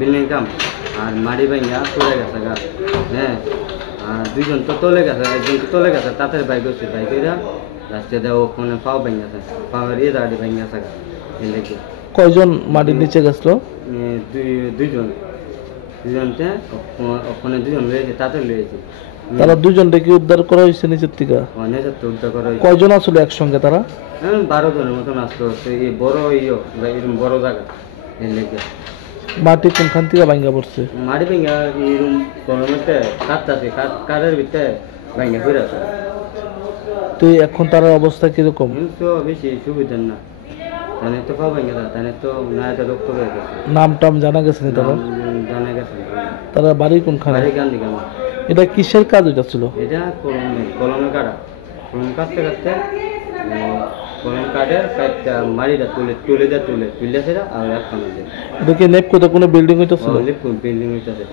Building কাম আর মাড়ি ভাঙা চলে গেছে গা। হ্যাঁ, আর দুইজন তো তলে গেছে, একজন তো তলে গেছে, তাদের বাইক হচ্ছে, বাইকেরা রাস্তায় দেওয়া ওখানে পাও ভেঙে গেছে, পাওয়ার ইয়ে দাঁড়িয়ে ভেঙে গেছে গা। এই লেগে কয়জন মাটির নিচে গেছিল? দুইজন ওখানে দুজন রয়েছে, তাদের রয়েছে। তারা দুজনকে কি উদ্ধার করা হয়েছে নিচের থেকে? নিজের তো উদ্ধার করা হয়েছে। কয়জন আসলে একসঙ্গে তারা? 12 জনের মতন আসতো, এই বড় এরকম বড় জায়গা। এই লেগে মাটি কোনখান থেকে ভাঙ্গা পড়ছে? মাটি ভেঙে এরকম গরমেতে কাটতেছে, কাঠের ভিতরে ভেঙে ফিরে আছে। তো এখন তার অবস্থা কিরকম? তো বেশি সুবিধার না, তাহলে তো পাও ভেঙে যায়, তাহলে তো না এটা রক্ত হয়ে গেছে। নাম টাম জানা গেছে না তারা? জানা গেছে। তারা বাড়ি কোনখানে? বাড়ি গান্ধী গ্রাম। এটা কিসের কাজ এটা ছিল? এটা কলমে কাটা, কলম কাটতে কাটতে কলম কাটে কাটতে মাড়িটা তুলে সেটা আর এক কামে দেয়। এটা কি নেপ কোথাও কোনো বিল্ডিং হইতেছিল? বিল্ডিং হইতেছে।